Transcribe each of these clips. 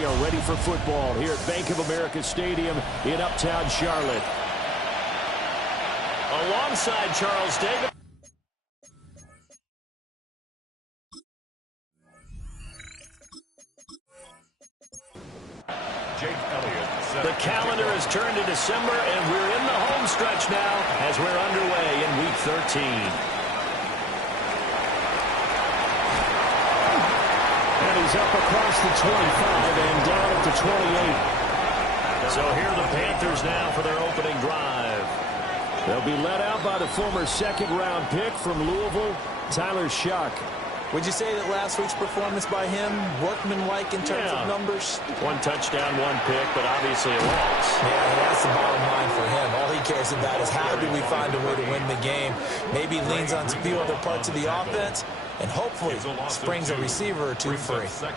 we are ready for football here at Bank of America Stadium in Uptown Charlotte. Alongside Charles Davis. The calendar has turned to December, and we're in the home stretch now as we're underway in Week 13. And he's up across the 25 and down at the 28. So here are the Panthers now for their opening drive. They'll be led out by the former second-round pick from Louisville, Tyler Shough. Would you say that last week's performance by him, workmanlike in terms of numbers? 1 touchdown, 1 pick, but obviously a loss. Yeah, that's the bottom line for him. All he cares about is how do we find a way to win the game. Maybe leans on a few other parts of the offense, and hopefully springs a receiver or two free. So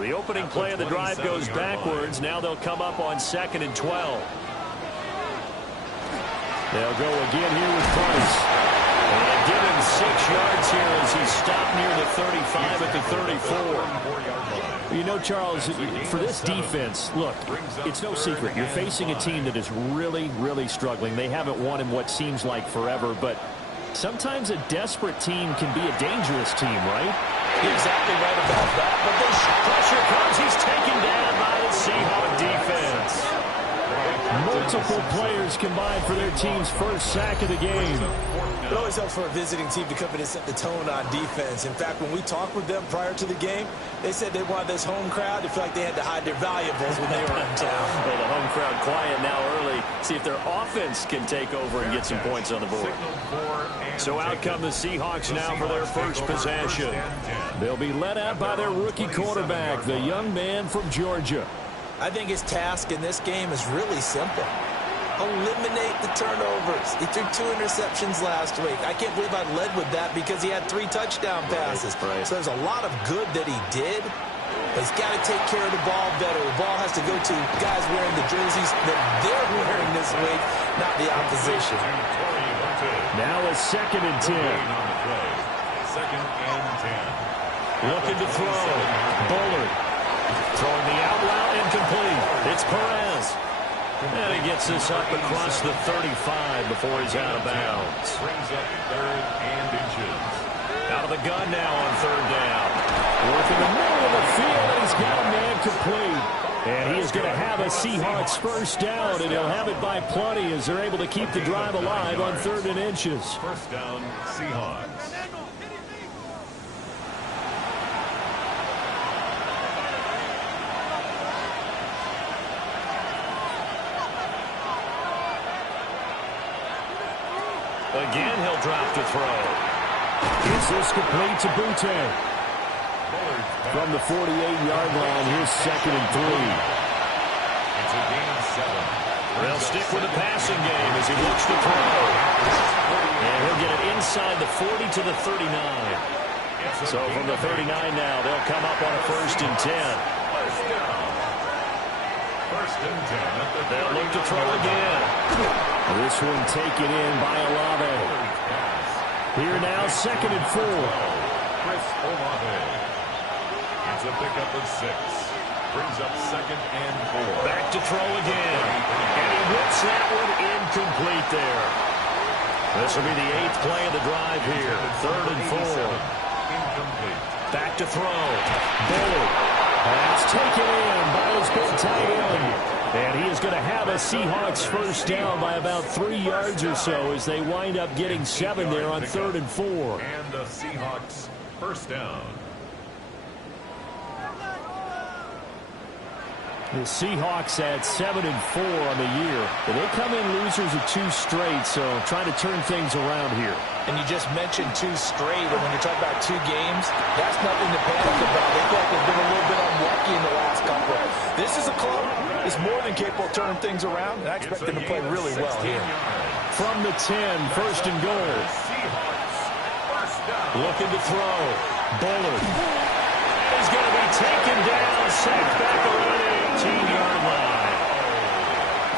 the opening play of the drive goes backwards. Now they'll come up on 2nd and 12. They'll go again here with Price. And give him 6 yards here as he stopped near the 35 at the 34. You know, Charles, for this defense, look, it's no secret. You're facing a team that is really, really struggling. They haven't won in what seems like forever, but sometimes a desperate team can be a dangerous team, right? You're exactly right about that. But the pressure comes. He's taken down by the Seahawks defense. Multiple players combined for their team's first sack of the game. It always helps for a visiting team to come in and set the tone on defense. In fact, when we talked with them prior to the game, they said they wanted this home crowd to feel like they had to hide their valuables when they were in town. Well, the home crowd quiet now early. See if their offense can take over and get some points on the board. So out come the Seahawks now for their first possession. They'll be led out by their rookie quarterback, the young man from Georgia. I think his task in this game is really simple. Eliminate the turnovers. He threw 2 interceptions last week. I can't believe I led with that because he had 3 touchdown passes. Right. So there's a lot of good that he did, but he's got to take care of the ball better. The ball has to go to guys wearing the jerseys that they're wearing this week, not the opposition. Now a 2nd and 10. 2nd and 10. Looking to throw. Bullard. Throwing the out route incomplete. It's Perez. And he gets this up across the 35 before he's out of bounds. Brings up 3rd and inches. Out of the gun now on 3rd down. Working the middle of the field, and he's got a man complete. And he is going to have a Seahawks first down, and he'll have it by plenty as they're able to keep the drive alive on 3rd and inches. First down, Seahawks. Again, he'll drop to throw. Is this complete to Butte? From the 48-yard line, here's 2nd and 3. It's a gain of 7. They'll stick with the passing game as he looks to throw. And he'll get it inside the 40 to the 39. So from the 39 now, they'll come up on a 1st and 10. First and 10. They'll look to throw again. This one taken in by Olave. Here now, 2nd and 4. Chris Olave. It's a pickup of 6. Brings up 2nd and 4. Back to throw again. And he whips that one incomplete there. This will be the 8th play of the drive here. 3rd and 4. Incomplete. Back to throw. Bullard. That's taken in by his big tight end. And he is going to have a Seahawks first down by about 3 yards or so as they wind up getting 7 there on 3rd and 4. And the Seahawks first down. The Seahawks at 7 and 4 on the year. And they come in losers of 2 straight, so trying to turn things around here. And you just mentioned 2 straight, and when you're talking about 2 games, that's nothing to panic about. They feel like they've been a little bit unlucky in the last couple. This is a club that's more than capable of turning things around, and I expect them to play really well here. From the 10, 1st and goal. Looking to throw. Bullard. He's going to be taken down, sacked back around the 18-yard line.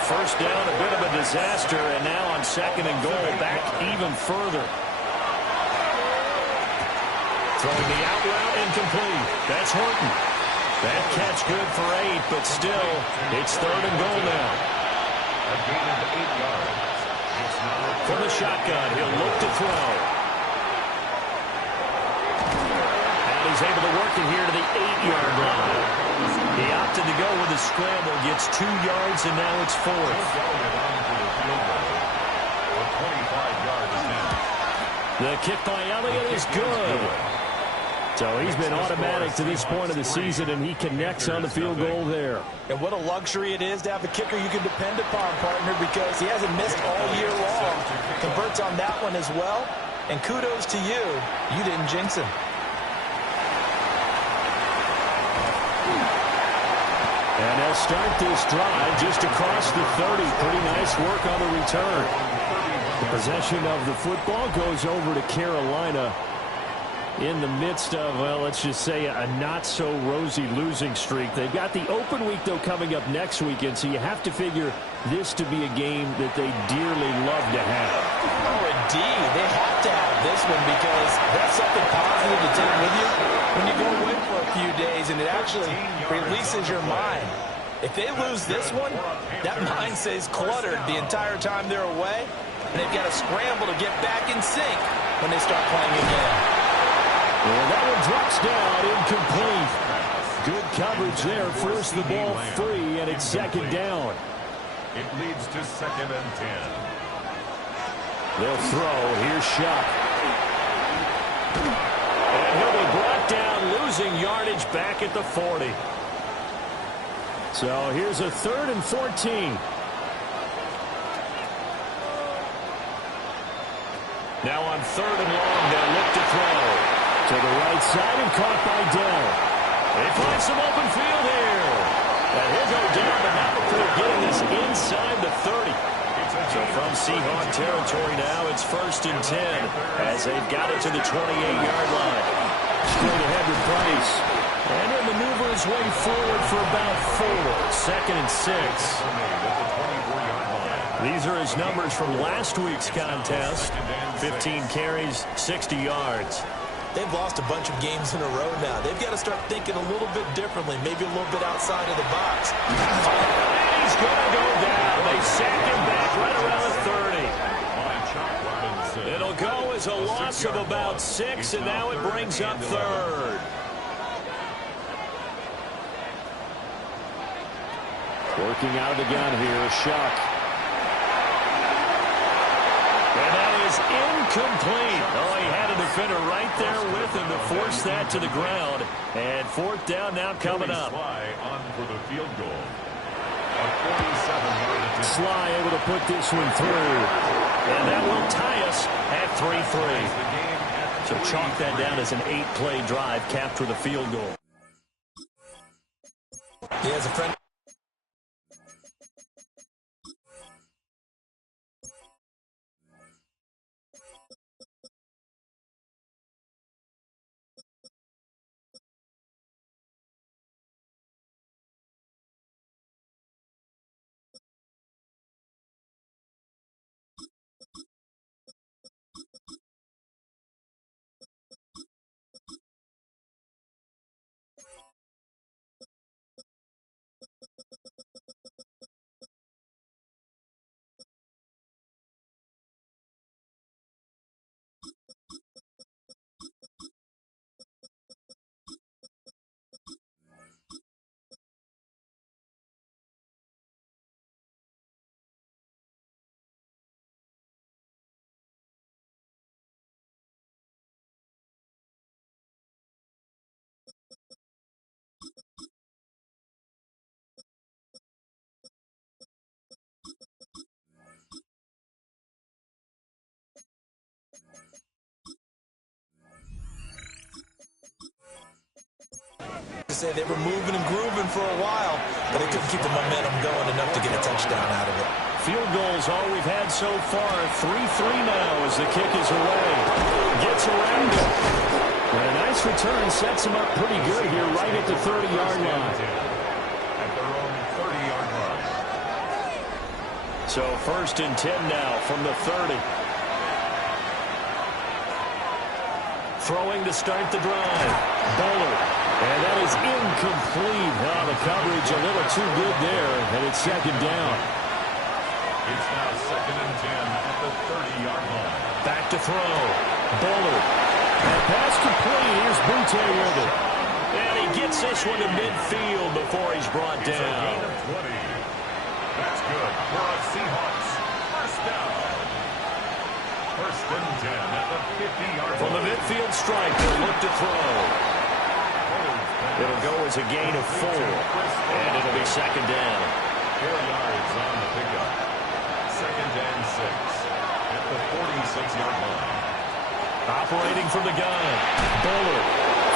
First down, a bit of a disaster, and now on 2nd and goal, back even further. Throwing the out route incomplete. That's Horton. That catch good for 8, but still, it's 3rd and goal now. A gain of 8 yards. It's now from the shotgun. He'll look to throw. And he's able to work it here to the 8-yard line. He opted to go with a scramble, gets 2 yards, and now it's 4th. The kick by Elliott is good. So he's been automatic to this point of the season, and he connects on the field goal there. And what a luxury it is to have a kicker you can depend upon, partner, because he hasn't missed all year long. Converts on that one as well. And kudos to you. You didn't jinx him. And they'll start this drive just across the 30. Pretty nice work on the return. The possession of the football goes over to Carolina in the midst of, well, let's just say a not-so-rosy losing streak. They've got the open week, though, coming up next weekend, so you have to figure this to be a game that they dearly love to have. Oh, indeed. They have to have this one because that's something positive to take with you when you go away for a few days, and it actually releases your mind. If they lose this one, that mind stays cluttered the entire time they're away, and they've got to scramble to get back in sync when they start playing again. And that one drops down, incomplete. Good coverage there. Force the ball free, and it's 2nd down. It leads to 2nd and 10. They'll throw. Here's Shuck. And he'll be brought down, losing yardage back at the 40. So here's a 3rd and 14. Now on 3rd and long, they'll look to throw. To the right side and caught by Dell. They find some open field here. And he'll go down, but now they're getting this inside the 30. So from Seahawk territory now, it's 1st and 10 as they've got it to the 28-yard line. Straight ahead with Price. And he'll maneuver his way forward for about 4. 2nd and 6. These are his numbers from last week's contest. 15 carries, 60 yards. They've lost a bunch of games in a row now. They've got to start thinking a little bit differently, maybe a little bit outside of the box. And he's going to go down. They sack him back right around the 30. It'll go as a loss of about 6, and now it brings up 3rd. Working out of the gun here, Shuck. And that is incomplete. Oh, he had a defender right there with him to force that to the ground. And 4th down now coming up. On for the field goal. Sly able to put this one through. And that will tie us at 3-3. So chalk that down as an 8-play drive, capture the field goal. He has a friend. Say they were moving and grooving for a while, but they couldn't keep the momentum going enough to get a touchdown out of it. Field goals all we've had so far. 3-3 now as the kick is away. Gets around it. And a nice return sets him up pretty good here right at the 30-yard line. At their own 30-yard line. So 1st and 10 now from the 30. throwing to start the drive. Bowler. And that is incomplete. Oh, the coverage a little too good there, and it's second down. It's now 2nd and 10 at the 30-yard line. Back to throw. Bowler. And pass complete. Here's Butte with it. And he gets this one to midfield before he's brought down. It's a gain of 20. That's good for a Seahawks first down. 1st and 10 at the 50-yard line. From the midfield strike, they'll look to throw. It'll go as a gain of 4. And it'll be second down. 4 yards on the pickup. 2nd and 6 at the 46-yard line. Operating from the gun. Bowler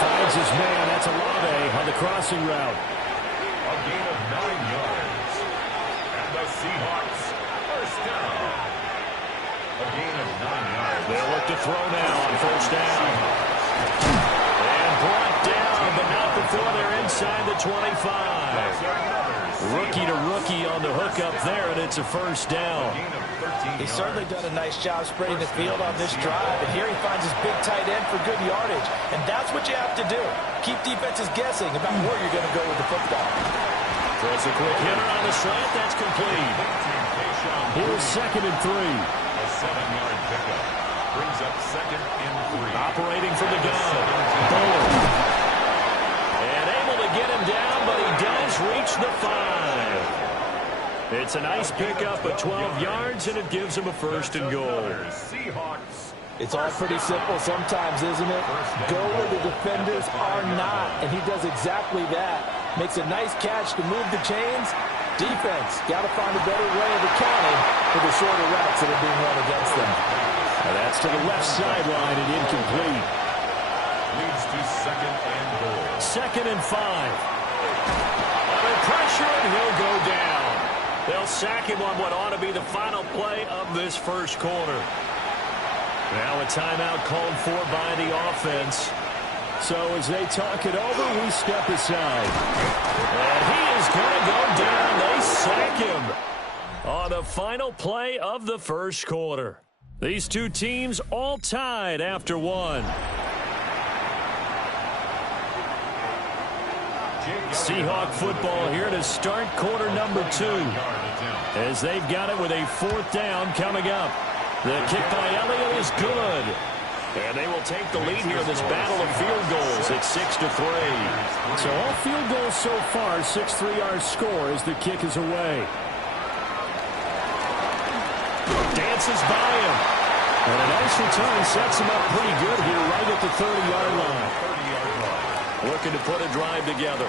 finds his man. That's Olave on the crossing route. A gain of 9 yards. And the Seahawks first down. A gain of 9 yards. They'll look to throw now on first down. And brought down, but not before they're inside the 25. Rookie to rookie on the hookup there, and it's a first down. He's certainly done a nice job spreading the field on this drive, and here he finds his big tight end for good yardage, and that's what you have to do. Keep defenses guessing about where you're going to go with the football. Throws a quick hitter on the slant. That's complete. Here's 2nd and 3. A 7-yard pickup brings up 2nd and 3. Operating from the gun. Bowler. And able to get him down, but he does reach the 5. It's a nice pickup of 12 yards, and it gives him a 1st and goal. Seahawks. It's all pretty simple sometimes, isn't it? Go where the defenders are not, and he does exactly that. Makes a nice catch to move the chains. Defense, got to find a better way of accounting for the shorter routes that are being run against them. Now that's to the left sideline and incomplete. Leads to 2nd and goal. 2nd and 5. Under pressure, and he'll go down. They'll sack him on what ought to be the final play of this first quarter. Now a timeout called for by the offense. So as they talk it over, we step aside. And he is going to go down. They sack him on the final play of the first quarter. These two teams all tied after one. Seahawk football here to start quarter number 2. As they've got it with a 4th down coming up. The kick by Elliott is good. And they will take the lead here in this battle of field goals at 6-3. So all field goals so far, 6-3 our score as the kick is away. Dances by him. And a nice return sets him up pretty good here right at the 30-yard line. Looking to put a drive together.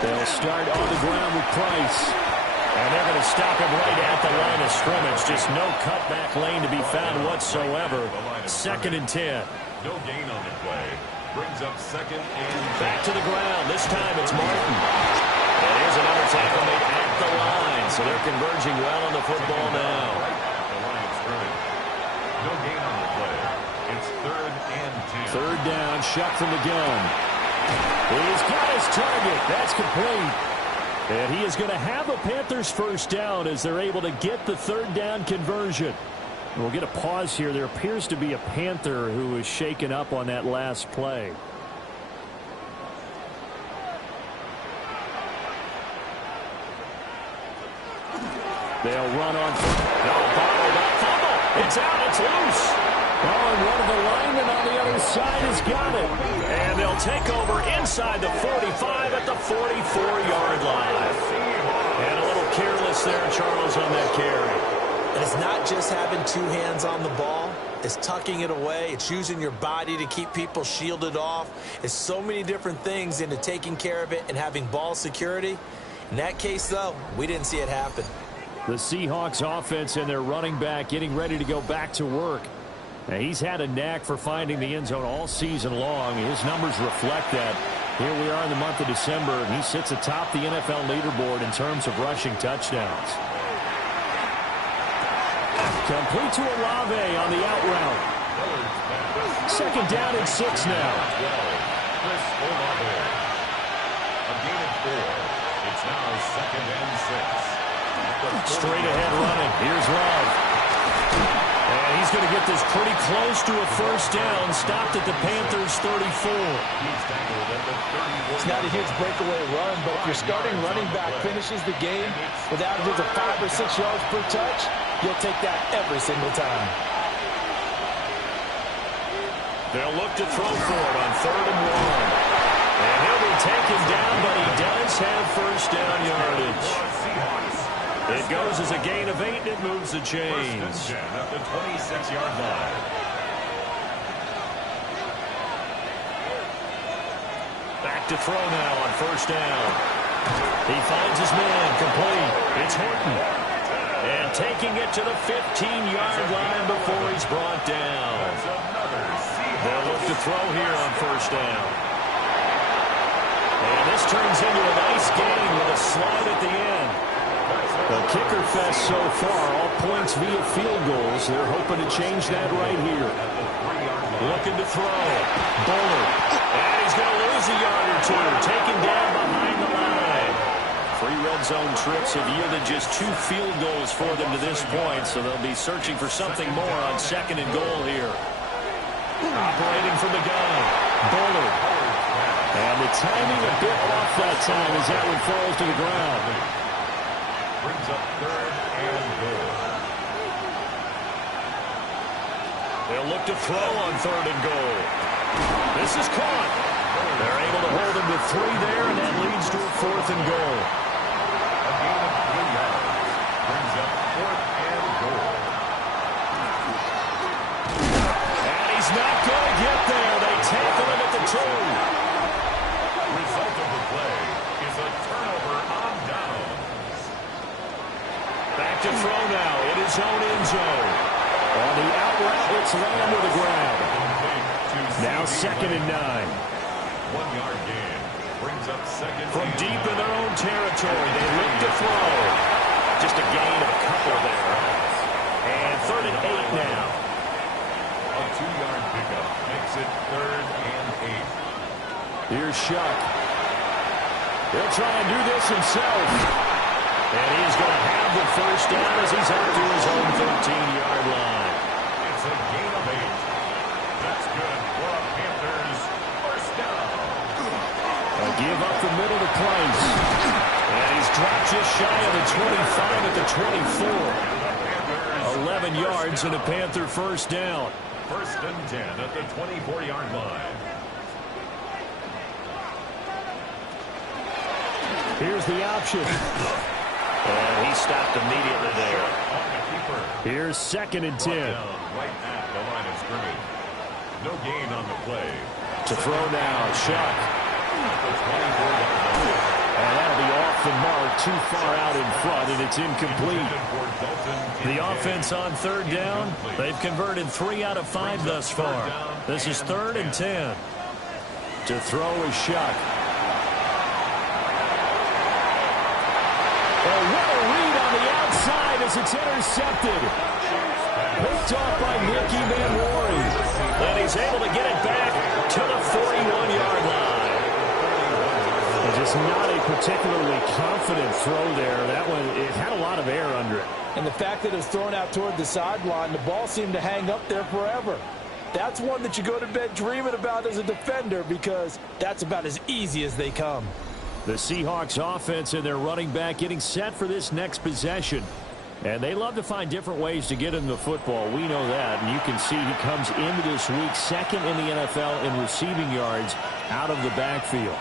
They'll start on the ground with Price. And they're going to stop him right at the line of scrimmage. Just no cutback lane to be found whatsoever. 2nd and 10. No gain on the play. Brings up 2nd and 10. Back to the ground. This time it's Martin. And here's another tackle made at the line. So they're converging well on the football now. Right at the line of scrimmage. No gain on the play. It's 3rd and 10. 3rd down, shot from the gun. He's got his target. That's complete. And he is going to have a Panthers first down as they're able to get the 3rd down conversion. We'll get a pause here. There appears to be a Panther who was shaken up on that last play. They'll run on. No, bottle, not fumble. It's out. It's loose. Oh, and one of the linemen on the other side has got it. And they'll take over inside the 45 at the 44-yard line. And a little careless there, Charles, on that carry. And it's not just having 2 hands on the ball. It's tucking it away. It's using your body to keep people shielded off. It's so many different things into taking care of it and having ball security. In that case, though, we didn't see it happen. The Seahawks offense and their running back getting ready to go back to work. Now, he's had a knack for finding the end zone all season long. His numbers reflect that. Here we are in the month of December, and he sits atop the NFL leaderboard in terms of rushing touchdowns. Complete to Olave on the out route. 2nd down and 6 now. Chris Olave. A gain of 4. It's now 2nd and 6. Straight ahead running. Here's Love. And he's going to get this pretty close to a first down. Stopped at the Panthers' 34. It's not a huge breakaway run, but if your starting running back finishes the game with averages of 5 or 6 yards per touch, you'll take that every single time. They'll look to throw for it on 3rd and 1. And he'll be taken down, but he does have first down yardage. It goes as a gain of 8, and it moves the chains. At the 26-yard line. Back to throw now on first down. He finds his man complete. It's Horton. And taking it to the 15-yard line before he's brought down. They'll look to throw here on first down. And this turns into a nice gain with a slide at the end. The kicker fest so far, all points via field goals. They're hoping to change that right here. Looking to throw. Bullard. And he's going to lose a yard or two. Taken down behind the line. 3 red zone trips have yielded just 2 field goals for them to this point, so they'll be searching for something more on 2nd and goal here. Operating from the gun. Bullard. And the timing a bit off that time as that one falls to the ground. Brings up 3rd and goal. They'll look to throw on 3rd and goal. This is caught. They're able to hold him with 3 there, and that leads to a 4th and goal. A gain of 3 yards. Brings up 4th and goal. And he's not going to get there. They tackle him at the 2. Result of the play is a turnover on downs. Back to throw now in his own end zone. On the out route, it's Lamb with a grab. Now 2nd and 9. 1-yard gain. Brings up 2nd. From deep in their own territory, they look to throw. Just a gain of a couple there. And 3rd and 8 now. A 2-yard pickup makes it 3rd and 8. Here's Shuck. He'll try and do this himself. And he's going to have the first down as he's out to his own 13-yard line. It's a gain of 8. That's good for a Panthers first down. A give up the middle to Price. And he's dropped just shy of the 25 at the 24. 11 yards and a Panther first down. 1st and 10 at the 24-yard line. Here's the option. And he stopped immediately there. Here's 2nd and 10. Right at the line of scrimmage. No gain on the play. To throw now, Shuck. And that'll be off the mark, too far out in front, and it's incomplete. The offense on 3rd down, they've converted 3 out of 5 thus far. This is 3rd and 10. To throw is Shuck. Oh, what a read on the outside as it's intercepted. Picked off by Nicky Manwari. And he's able to get it back to the 41-yard line. Just not a particularly confident throw there. That one, it had a lot of air under it. And the fact that it's thrown out toward the sideline, the ball seemed to hang up there forever. That's one that you go to bed dreaming about as a defender because that's about as easy as they come. The Seahawks offense and their running back getting set for this next possession. And they love to find different ways to get him the football. We know that. And you can see he comes into this week 2nd in the NFL in receiving yards out of the backfield.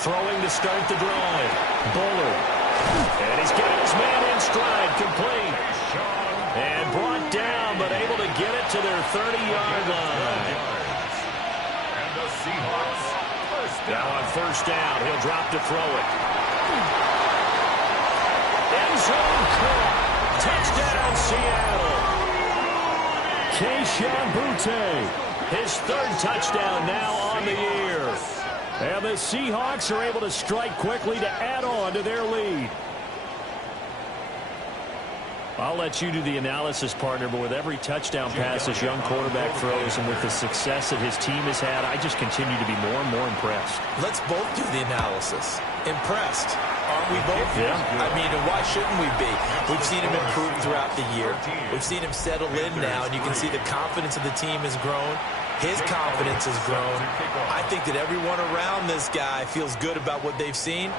Throwing to start the drive. Bullard. And he's getting his man in stride. Complete. And brought down, but able to get it to their 30-yard line. And the Seahawks now on first down, he'll drop to throw it. End zone caught. Touchdown, Seattle. Keyshawn Boutte, his 3rd touchdown now on the year. And the Seahawks are able to strike quickly to add on to their lead. I'll let you do the analysis, partner, but with every touchdown pass this young quarterback throws and with the success that his team has had, I just continue to be more and more impressed. Let's both do the analysis. Impressed. Aren't we both? Yeah. I mean, and why shouldn't we be? We've seen him improve throughout the year. We've seen him settle in now, and you can see the confidence of the team has grown. His confidence has grown. I think that everyone around this guy feels good about what they've seen,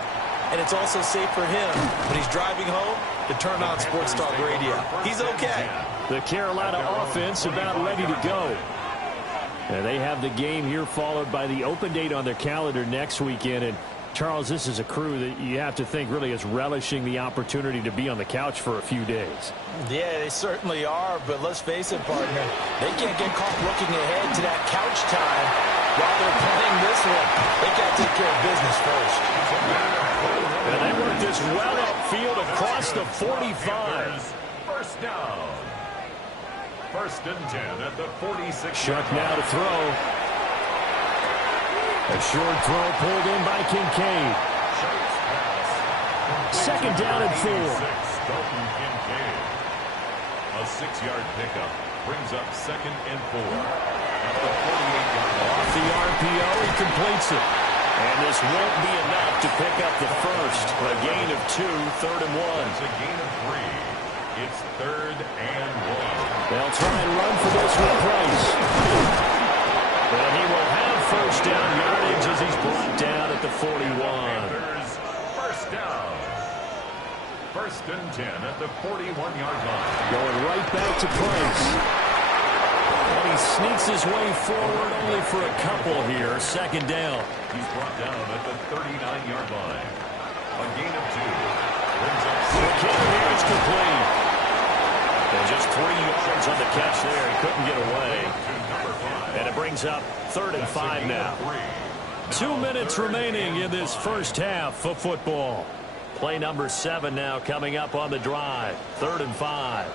and it's also safe for him when he's driving home to turn on Sports Talk Radio. He's okay. The Carolina offense about ready to go. And they have the game here followed by the open date on their calendar next weekend. And Charles, this is a crew that you have to think really is relishing the opportunity to be on the couch for a few days. Yeah, they certainly are, but let's face it, partner, they can't get caught looking ahead to that couch time while they're playing this one. They got to take care of business first. And they work this well upfield across the 45. First down. First and 10 at the 46. Shuck now to throw. A short throw pulled in by Kincaid. Second down and 4. A 6-yard pickup brings up second and 4. At the 48-yard line. Off the RPO, he completes it. And this won't be enough to pick up the first. A gain of 2, third and 1. It's a gain of 3. It's third and 1. They'll try and run for this with Price. And he will have first down yardage as he's brought down at the 41. First down. First and 10 at the 41-yard line. Going right back to Price. And he sneaks his way forward only for a couple here. Second down. He's brought down at the 39-yard line. A gain of 2. Brings up here it's complete. And just 3 yards on the catch there. He couldn't get away. And it brings up third and 5 now. 2 minutes remaining in this first half of football. Play number 7 now coming up on the drive. Third and 5.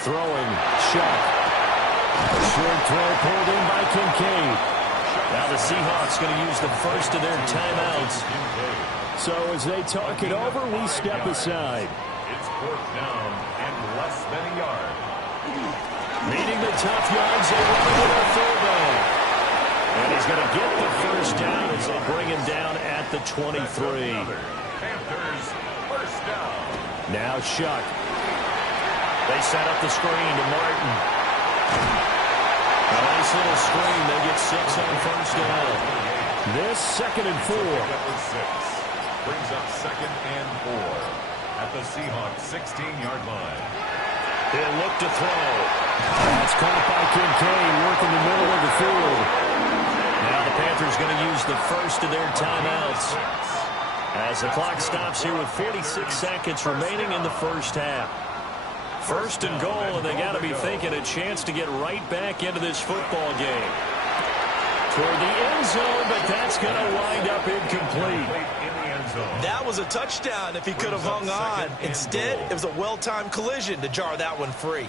Throwing, Shuck. Short throw pulled in by Kincaid. Now the Seahawks going to use the first of their timeouts. So as they talk it over, we step aside. It's fourth down and less than a yard. Needing the tough yards, they run it a fullback. And he's going to get the first down as they bring him down at the 23. Panthers first down. Now Shuck. They set up the screen to Martin. A nice little screen. They get 6 on first down. This second and 4. Brings up second and 4 at the Seahawks 16-yard line. He'll look to throw. That's caught by Kincaid, working the middle of the field. Now the Panthers going to use the first of their timeouts as the clock stops here with 46 seconds remaining in the first half. First and goal, and they got to be thinking a chance to get right back into this football game. Toward the end zone, but that's going to wind up incomplete. That was a touchdown if he could have hung on. Instead, it was a well-timed collision to jar that one free.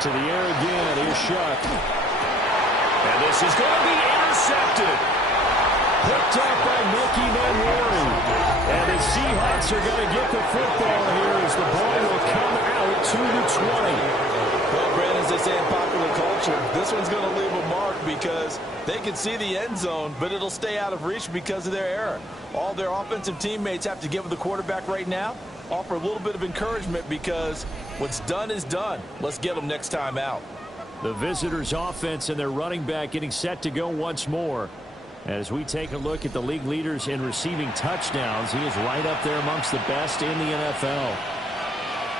To the air again, here's Shuck. And this is going to be intercepted. Picked up by Mickey Manwari. And the Seahawks are going to get the football here as the ball will come out to the 20. Well, Brandon, as they say in popular culture, this one's going to leave a mark because they can see the end zone, but it'll stay out of reach because of their error. All their offensive teammates have to give the quarterback right now, offer a little bit of encouragement because what's done is done. Let's get them next time out. The visitors' offense and their running back getting set to go once more. As we take a look at the league leaders in receiving touchdowns, he is right up there amongst the best in the NFL.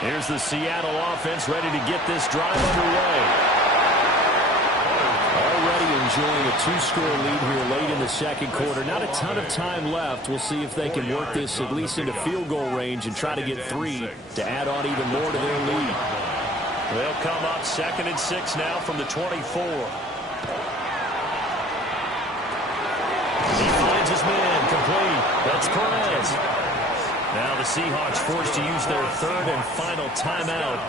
Here's the Seattle offense ready to get this drive underway. Already enjoying a 2-score lead here late in the second quarter. Not a ton of time left. We'll see if they can work this at least into field goal range and try to get 3 to add on even more to their lead. They'll come up second and 6 now from the 24. He finds his man complete. That's Perez. Now the Seahawks forced to use their third and final timeout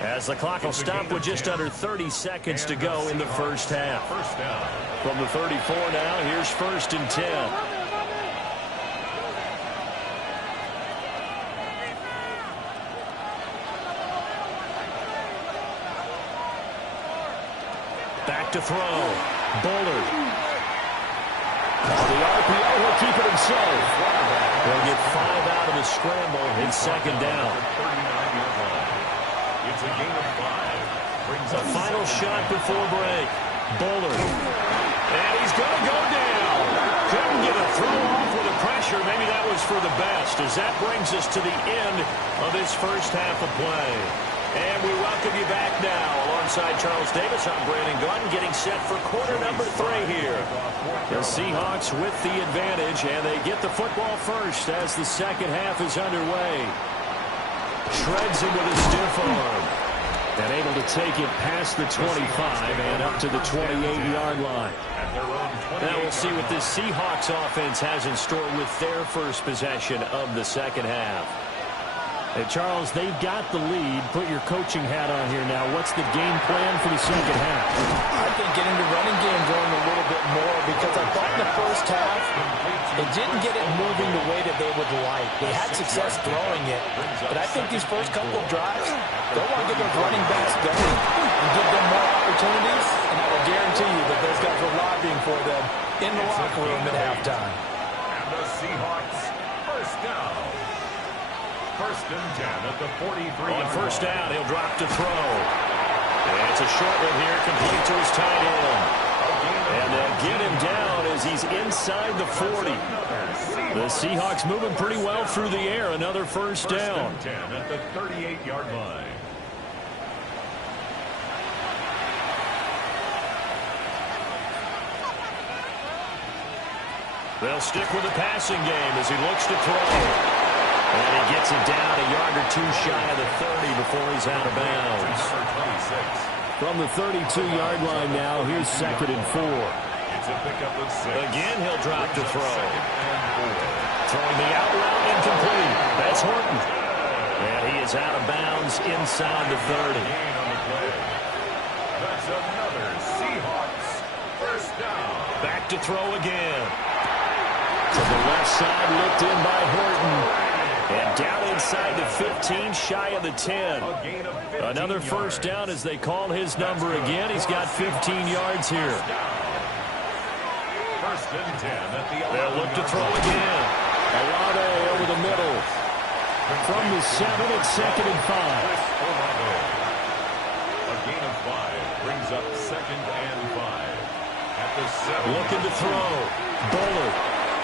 as the clock will stop with just under 30 seconds to go in the first half. From the 34 now, here's first and 10. Back to throw. Bullard. On the RPO, he'll keep it himself. They'll get 5 out of the scramble in second down. It's a gain of 5. Brings The final shot before break. Bowler. And he's going to go down. Couldn't get a throw off with the pressure. Maybe that was for the best, as that brings us to the end of this first half of play. And we welcome you back now. Alongside Charles Davis, I'm Brandon Gaudin, getting set for quarter number 3 here. The Seahawks with the advantage, and they get the football first as the second half is underway. Shreds him with a stiff arm. And able to take it past the 25 and up to the 28-yard line. Now we'll see what this Seahawks offense has in store with their first possession of the second half. Hey, Charles, they've got the lead. Put your coaching hat on here now. What's the game plan for the second half? I think getting the running game going a little bit more, because I thought in the first half it didn't get it moving the way that they would like. They had success throwing it, but I think these first couple of drives, they'll want to get those running backs going and give them more opportunities, and I will guarantee you that those guys were lobbying for them in the locker room at halftime. And the Seahawks first down. First and 10 at the 43. On first down, he'll drop to throw. And it's a short one here, complete to his tight end. And they'll get him down as he's inside the 40. The Seahawks moving pretty well through the air. Another first down. First and 10 at the 38-yard line. They'll stick with the passing game as he looks to throw. And he gets it down a yard or two shy of the 30 before he's out of bounds. From the 32-yard line now, here's second and 4. It's a pickup of 6. Again, he'll drop to throw. Throwing the out route incomplete. That's Horton. And he is out of bounds inside the 30. That's another Seahawks first down. Back to throw again. To the left side, looked in by Horton. And down inside the 15, shy of the 10. Another first down as they call his number again. He's got 15 yards here. First and 10 at the 11. They'll look to throw again. Olave over the middle. From the 7, it's second and 5. A gain of 5 brings up second and 5. At the 7. Looking to throw. Bowler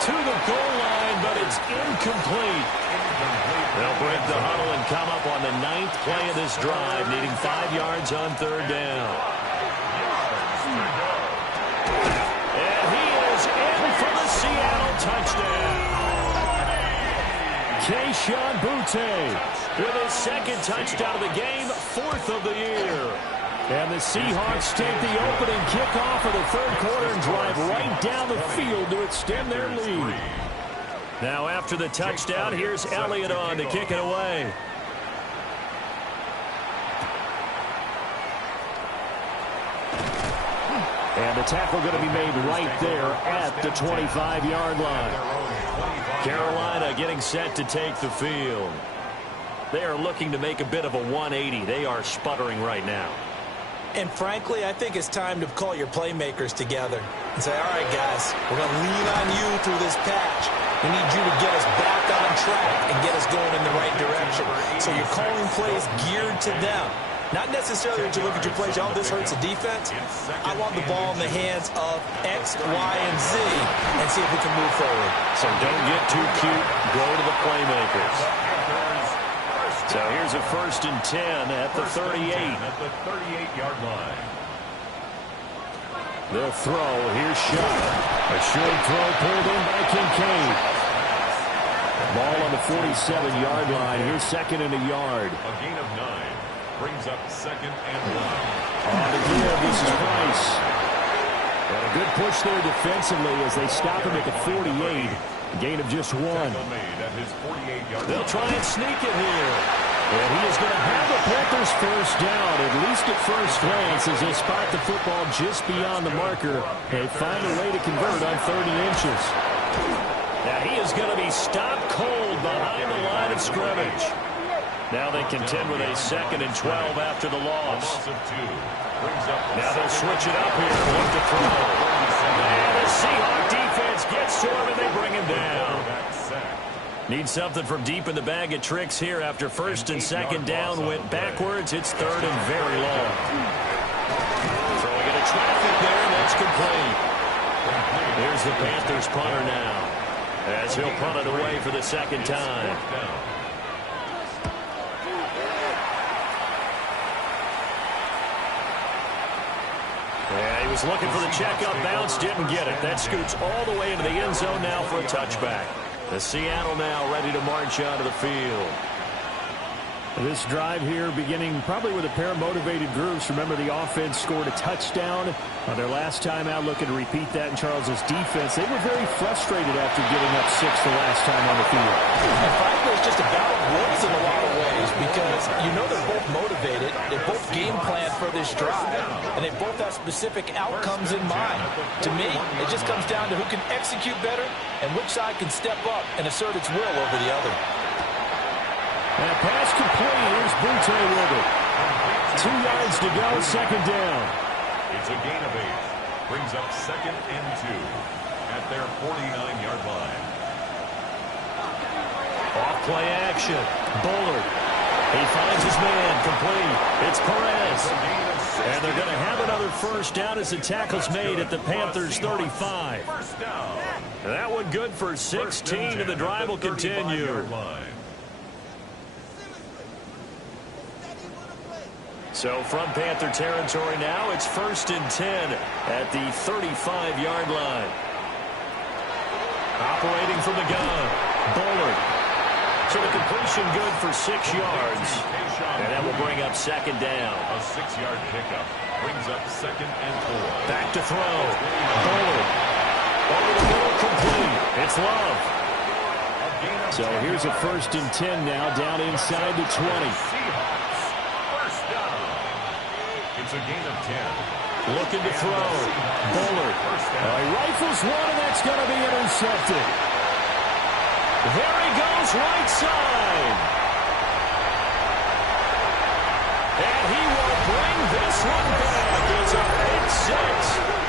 to the goal line, but it's incomplete. They'll break the huddle and come up on the 9th play of this drive, needing 5 yards on third down. And he is in for the Seattle touchdown. Keyshawn Boutte with his second touchdown of the game, 4th of the year. And the Seahawks take the opening kickoff of the third quarter and drive right down the field to extend their lead. Now after the touchdown, here's Elliott on to kick it away. And the tackle going to be made right there at the 25-yard line. Carolina getting set to take the field. They are looking to make a bit of a 180. They are sputtering right now. And frankly, I think it's time to call your playmakers together and say, all right, guys, we're going to lean on you through this patch. We need you to get us back on track and get us going in the right direction. So you're calling plays geared to them. Not necessarily that you look at your plays, oh, this hurts the defense. I want the ball in the hands of X, Y, and Z and see if we can move forward. So don't get too cute. Go to the playmakers. So here's a first and 10 at the 38. At the 38-yard line. They'll throw. Here's Shot. A short throw pulled in by Kincaid. Ball on the 47-yard line. Here's second and a yard. A gain of 9 brings up second and 1. On the give, this is Price. And a good push there defensively as they stop him at the 48. Gain of just 1. They'll try and sneak it here. And he is going to have the Panthers first down, at least at first glance, as they spot the football just beyond the marker. They find a way to convert on 30 inches. Now he is going to be stopped cold behind the line of scrimmage. Now they contend with a second and 12 after the loss. Now they'll switch it up here. Look to throw. And the Seahawk defense defense gets to him, and they bring him down. Need something from deep in the bag of tricks here after first and second down went backwards. It's third and very long. Throwing into traffic there, and that's complete. Here's the Panthers punter now, as he'll punt it away for the second time. Yeah, he was looking for the checkup bounce, didn't get it. That scoots all the way into the end zone now for a touchback. The Seattle now ready to march onto the field. This drive here beginning probably with a pair of motivated groups. Remember, the offense scored a touchdown on their last time out, looking to repeat that in Charles's defense. They were very frustrated after giving up 6 the last time on the field. And frankly, it's just a battle of wills in a lot of ways because you know they're both motivated. They both game plan for this drive, and they both have specific outcomes in mind. To me, it just comes down to who can execute better and which side can step up and assert its will over the other. That pass complete. Here's Butte with it. 2 yards to go, second down. It's a gain of 8. Brings up second and 2 at their 49-yard line. Off play action. Bullard. He finds his man. Complete. It's Perez. And they're going to have another first down as the tackle's made at the Panthers' 35. That one good for 16, and the drive will continue. So from Panther territory now, it's first and 10 at the 35-yard line. Operating from the gun, Bullard. So the completion good for 6 yards. And that will bring up second down. A 6-yard pickup brings up second and 4. Back to throw. Bullard. Over the middle, complete. It's Love. So here's a first and 10 now, down inside the 20. It's a gain of 10. Looking to throw. Bullard. He rifles one, and that's going to be intercepted. There he goes, right side. And he will bring this one back. It's a big 6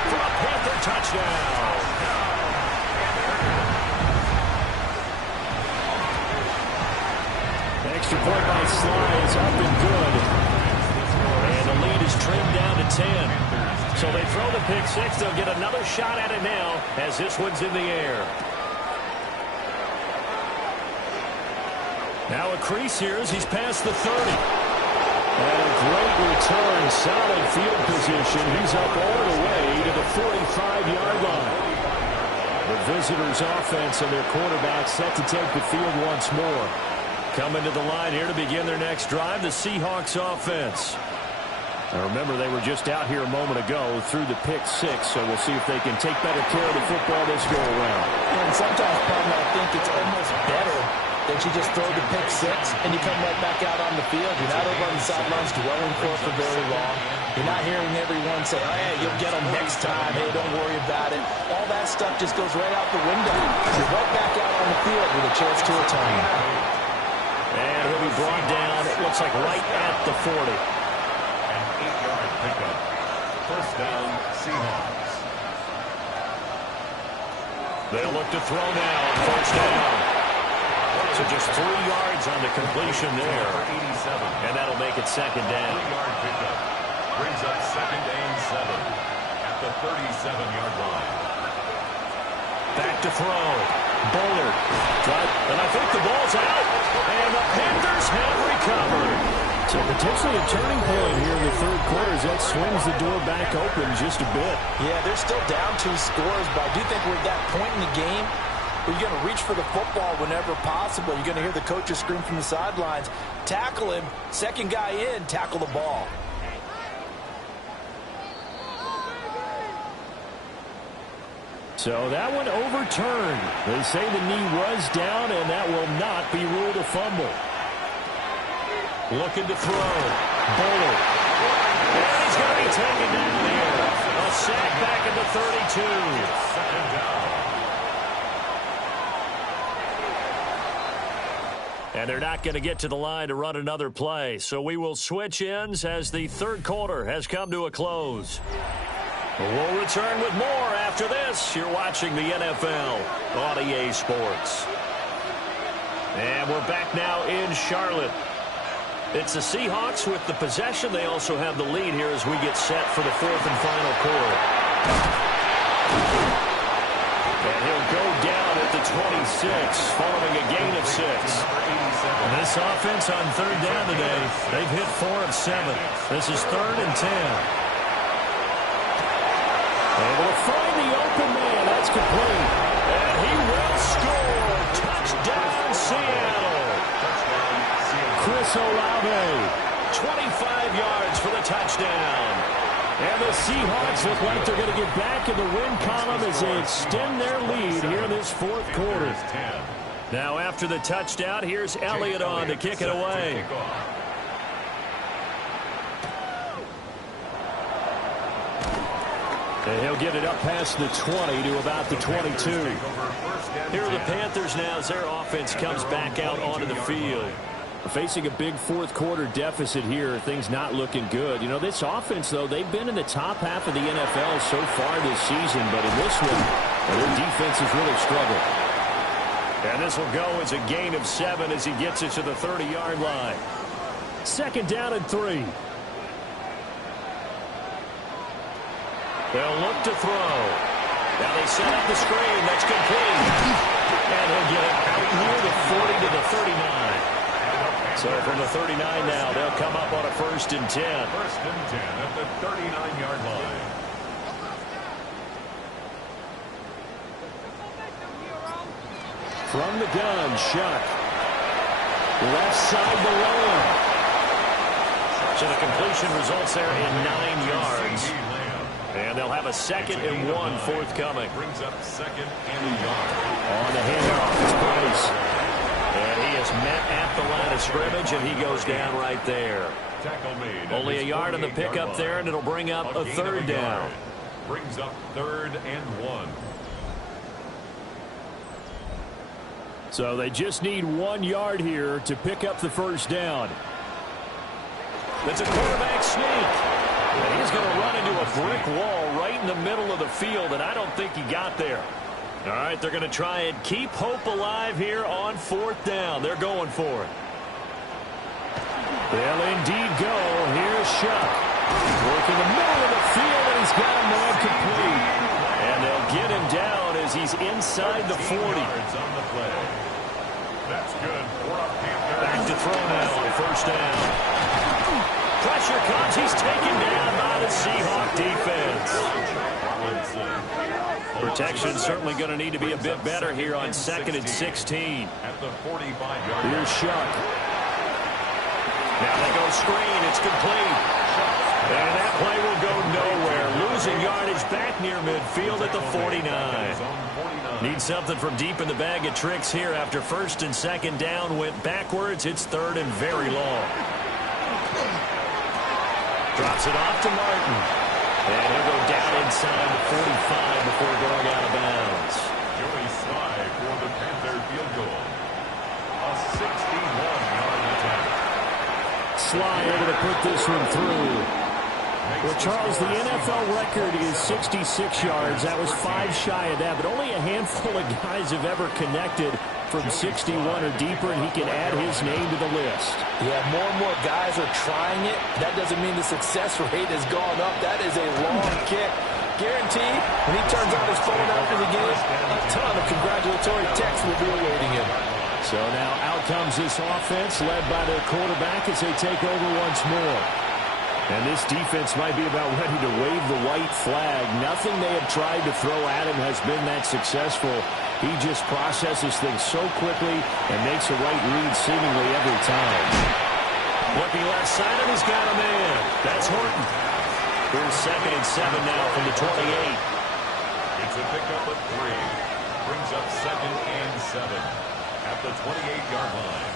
for a Panther touchdown. Extra point by Sly is up and good. And the lead is trimmed down to 10. So they throw the pick 6. They'll get another shot at it now as this one's in the air. Now a crease here as he's past the 30. And a great return, solid field position. He's up all the way to the 45-yard line. The visitors' offense and their quarterback set to take the field once more. Coming to the line here to begin their next drive, the Seahawks offense. Now remember, they were just out here a moment ago through the pick 6, so we'll see if they can take better care of the football this go-around. And sometimes, partner, I think it's almost better that you just throw the pick 6 and you come right back out on the field. You're not over on the sidelines dwelling for very long. You're not hearing everyone say, oh, yeah, you'll get them next time. Hey, don't worry about it. All that stuff just goes right out the window. You're right back out on the field with a chance to atone. And he'll be brought down, it looks like right at the 40. An 8-yard pickup. First down, Seahawks. They'll look to throw now on first down. So just 3 yards on the completion there. 87. And that'll make it second down. 3-yard pickup. Brings up second and 7 at the 37-yard line. Back to throw. Bullard. And I think the ball's out. And the Panthers have recovered. So potentially a turning point here in the third quarter as that swings the door back open just a bit. Yeah, they're still down 2 scores, but I do think we're at that point in the game where you're going to reach for the football whenever possible. You're going to hear the coaches scream from the sidelines, tackle him, second guy in, tackle the ball. So that one overturned. They say the knee was down, and that will not be ruled a fumble. Looking to throw. Bullard. And he's going to be taken down here. A sack back at the 32. Second down. And they're not going to get to the line to run another play. So we will switch ends as the third quarter has come to a close. We'll return with more after this. You're watching the NFL on EA Sports. And we're back now in Charlotte. It's the Seahawks with the possession. They also have the lead here as we get set for the fourth and final quarter. And he'll go down at the 26 following a gain of 6. And this offense on third down today, they've hit 4 of 7. This is 3rd and 10. Able to find the open man. That's complete. And he will score. Touchdown, Seattle. Chris Olave. 25 yards for the touchdown. And the Seahawks look like they're going to get back in the win column as they extend their lead here in this fourth quarter. Now after the touchdown, here's Elliott on to kick it away. And he'll get it up past the 20 to about the 22. Here are the Panthers now as their offense comes back out onto the field. Facing a big fourth quarter deficit here, things not looking good. You know, this offense, though, they've been in the top half of the NFL so far this season, but in this one, their defense has really struggled. And this will go as a gain of 7 as he gets it to the 30-yard line. 2nd down and 3. They'll look to throw. Now they set up the screen. That's complete. And he'll get it out near the 40 to the 39. So from the 39 now, they'll come up on a 1st and 10. 1st and 10 at the 39-yard line. From the gun, Shuck. Left side to Lamb. So the completion results there in 9 yards. And they'll have a 2nd and 1 forthcoming. Brings up 2nd and 1 yard. On the handoff, it's Price. And he is met at the line of scrimmage, and he goes down right there. Tackle made. Only a yard on the pickup there, and it'll bring up a 3rd down. Brings up 3rd and 1. So they just need 1 yard here to pick up the 1st down. It's a quarterback sneak. And he's going to run into a brick wall right in the middle of the field, and I don't think he got there. All right, they're going to try and keep hope alive here on 4th down. They're going for it. They'll indeed go. Here's Shuck. Working the middle of the field, and he's got a man complete. And they'll get him down as he's inside the 40. Yards on the play. That's good for a Panther. Back to throw now on 1st down. Pressure comes. He's taken down by the Seahawk defense. Protection certainly going to need to be a bit better here on 2nd and 16. At the 45-yard line. Here's Shuck. Now they go screen. It's complete. And that play will go nowhere. Losing yardage back near midfield at the 49. Need something from deep in the bag of tricks here after 1st and 2nd down went backwards. It's 3rd and very long. Drops it off to Martin. And he'll go down inside the 45 before going out of bounds. Joey Sly for the Panther field goal. A 61-yard attempt. Sly able to put this one through. Well, Charles, the NFL record is 66 yards. That was 5 shy of that, but only a handful of guys have ever connected from 61 or deeper, and he can add his name to the list. Yeah, more and more guys are trying it. That doesn't mean the success rate has gone up. That is a long kick. Guaranteed, when he turns on his phone after the game, a ton of congratulatory texts will be awaiting him. So now out comes this offense, led by their quarterback as they take over once more. And this defense might be about ready to wave the white flag. Nothing they have tried to throw at him has been that successful. He just processes things so quickly and makes a right read seemingly every time. Looking left side, and he's got a man. That's Horton. Here's 2nd and 7 now from the 28. It's a pickup of 3. Brings up 2nd and 7 at the 28-yard line.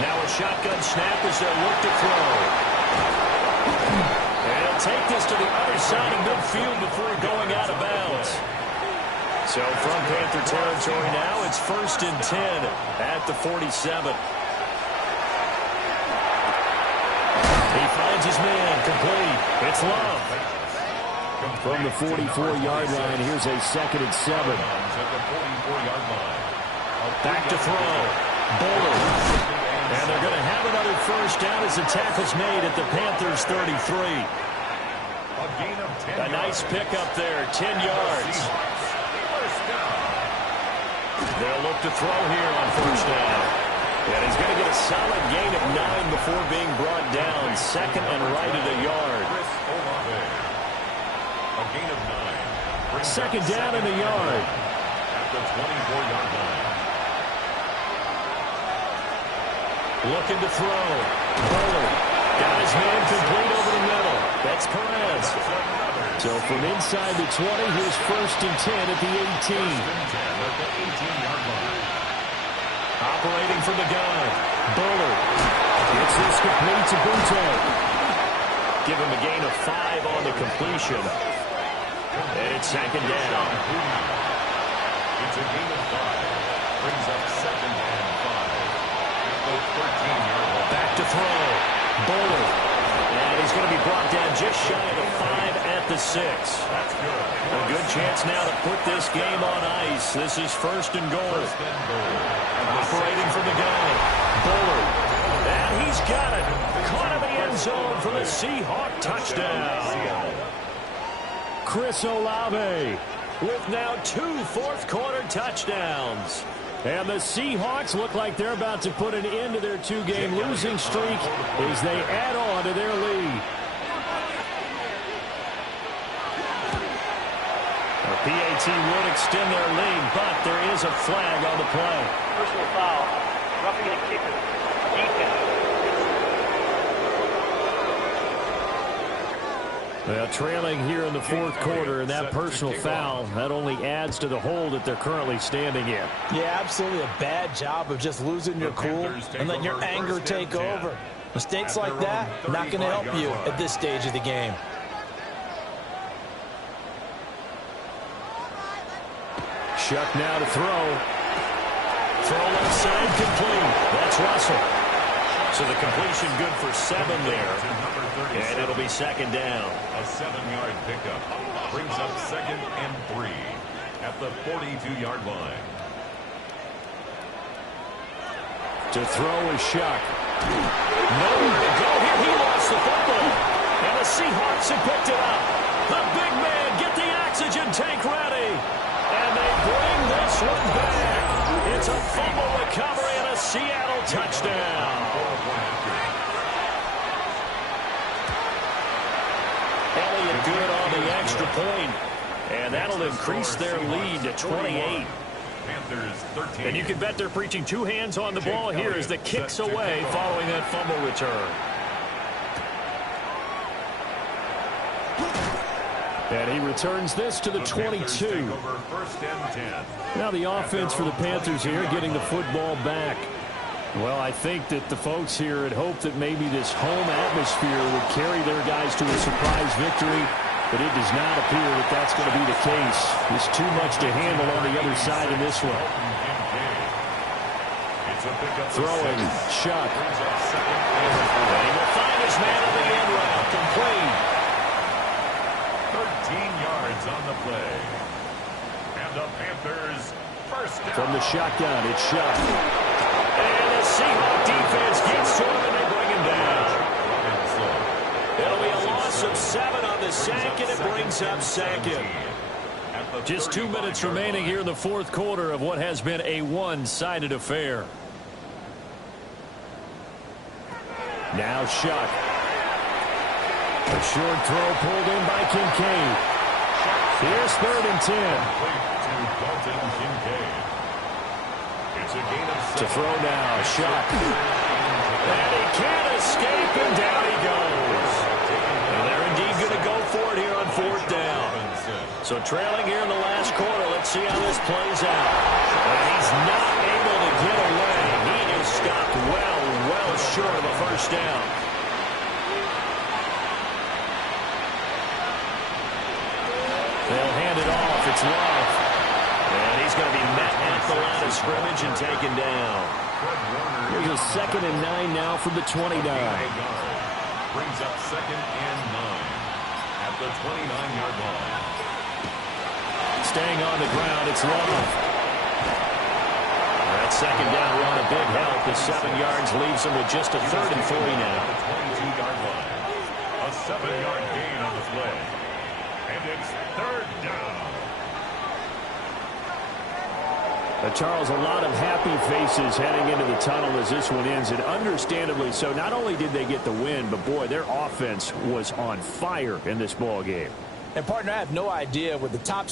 Now a shotgun snap as they'll look to throw. And he'll take this to the other side of midfield before going out of bounds. So from Panther territory now, it's 1st and 10 at the 47. He finds his man complete. It's Love. From the 44-yard line, here's a 2nd and 7. Back to throw. Bullard. And they're going to have another first down as the tackle's made at the Panthers' 33. A nice pickup there, 10 yards. They'll look to throw here on first down. And he's going to get a solid gain of 9 before being brought down. 2nd and right at a yard. A gain of 9. 2nd down and a yard. At the 24-yard line. Looking to throw. Bullard. Got his man complete over the middle. That's Perez. So from inside the 20, here's 1st and 10 at the 18. Operating from the gun. Bullard. Gets this complete to Bunte. Give him a gain of 5 on the completion. And it's 2nd down. It's a gain of 5. Brings up 2nd and 5. At the 13-yard line. Back to throw. Bullard. And he's going to be brought down just shy of the 5 at the 6. That's good. A good chance now to put this game on ice. This is 1st and goal. Operating from the gun. Bullard. And he's got it. Caught in the end zone for the Seahawk touchdown. Chris Olave with now 2 fourth-quarter touchdowns. And the Seahawks look like they're about to put an end to their 2-game losing streak as they add on to their lead. The PAT would extend their lead, but there is a flag on the play. Personal foul. Roughing the kicker. Defense. Well, trailing here in the 4th quarter, and that personal foul, that only adds to the hole that they're currently standing in. Yeah, absolutely a bad job of just losing your cool and letting your anger take over. Mistakes like that, not going to help you at this stage of the game. Shuck now to throw. Throw left side complete. That's Russell. So the completion good for 7 there. And it'll be 2nd down. A 7-yard pickup. Brings up 2nd and 3 at the 42-yard line. To throw is Shuck. Nowhere to go here. He lost the football. And the Seahawks have picked it up. The big man, get the oxygen tank ready. And they bring this one back. It's a fumble recovery and a Seattle touchdown. Elliott good on the extra point. And that'll increase their lead to 28. And you can bet they're preaching 2 hands on the ball here as the kick's away following that fumble return. And he returns this to the 22. Now the offense for the Panthers here getting the football back. Well, I think that the folks here had hoped that maybe this home atmosphere would carry their guys to a surprise victory, but it does not appear that that's going to be the case. There's too much to handle on the other side in this one. Throwing, Shuck. And he will find his man on the end route, complete. 13 yards on the play. And the Panthers first down. From the shotgun, it's Shuck. And the Seahawk defense gets to him and they bring him down. It'll be a loss of 7 on the sack, and it brings up 2nd. Just 2 minutes remaining here in the 4th quarter of what has been a one-sided affair. Now Shuck. A short throw pulled in by Kincaid. Here's 3rd and 10. To throw now, Shuck. And he can't escape, and down he goes. And they're indeed going to go for it here on 4th down. So trailing here in the last quarter, let's see how this plays out. And he's not able to get away. He is stopped well short of a first down. They'll hand it off. It's Love. And he's going to be met at the line of scrimmage and taken down. Here's a 2nd and 9 now from the 29. Brings up 2nd and 9. at the 29-yard line. Staying on the ground, it's Love. That second down run, a big help. The 7 yards leaves them with just a 3rd and 40 now. At the 22-yard line. A 7-yard gain on the play. And it's 3rd down. Charles, a lot of happy faces heading into the tunnel as this one ends, and understandably so. Not only did they get the win, but, boy, their offense was on fire in this ball game. And, partner, I have no idea with the top